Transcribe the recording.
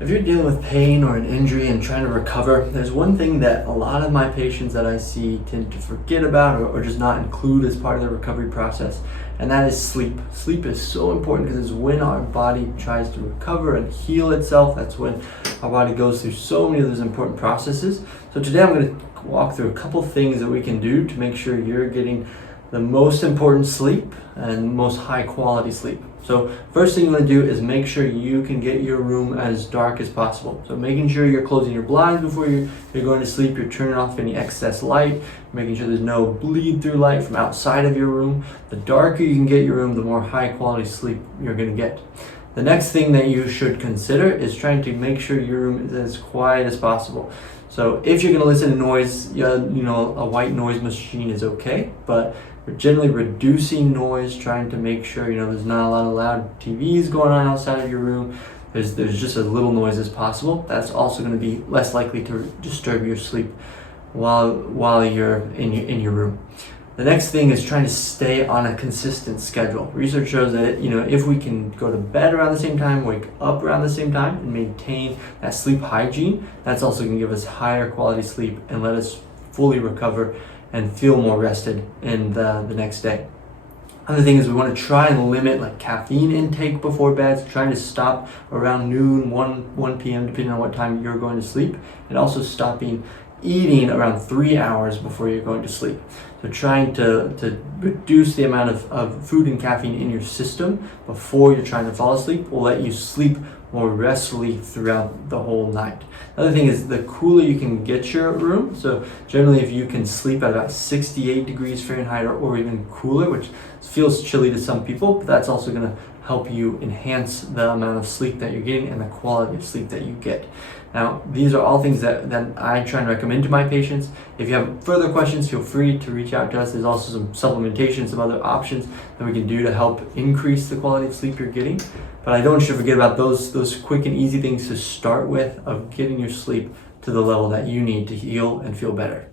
If you're dealing with pain or an injury and trying to recover, there's one thing that a lot of my patients that I see tend to forget about or just not include as part of the recovery process, and that is sleep. Sleep is so important because it's when our body tries to recover and heal itself. That's when our body goes through so many of those important processes. So today I'm going to walk through a couple things that we can do to make sure you're getting the most important sleep and most high quality sleep. So first thing you want to do is make sure you can get your room as dark as possible. So making sure you're closing your blinds before you're going to sleep, you're turning off any excess light, making sure there's no bleed through light from outside of your room. The darker you can get your room, the more high quality sleep you're going to get. The next thing that you should consider is trying to make sure your room is as quiet as possible. So if you're going to listen to noise, a white noise machine is okay, but we're generally reducing noise, trying to make sure there's not a lot of loud TVs going on outside of your room. There's just as little noise as possible. That's also going to be less likely to disturb your sleep while you're in your room. The next thing is trying to stay on a consistent schedule. Research shows that if we can go to bed around the same time, wake up around the same time, and maintain that sleep hygiene, that's also going to give us higher quality sleep and let us fully recover and feel more rested in the next day. Other thing is we want to try and limit caffeine intake before bed, so trying to stop around noon, 1 p.m. depending on what time you're going to sleep, and also stopping eating around 3 hours before you're going to sleep. So trying to reduce the amount of food and caffeine in your system before you're trying to fall asleep will let you sleep more restfully throughout the whole night. Another thing is the cooler you can get your room. So generally if you can sleep at about 68 degrees Fahrenheit or even cooler, which feels chilly to some people, but that's also going to help you enhance the amount of sleep that you're getting and the quality of sleep that you get. Now, these are all things that I try and recommend to my patients. If you have further questions, feel free to reach out to us. There's also some supplementation, some other options that we can do to help increase the quality of sleep you're getting. But I don't want you to forget about those quick and easy things to start with of getting your sleep to the level that you need to heal and feel better.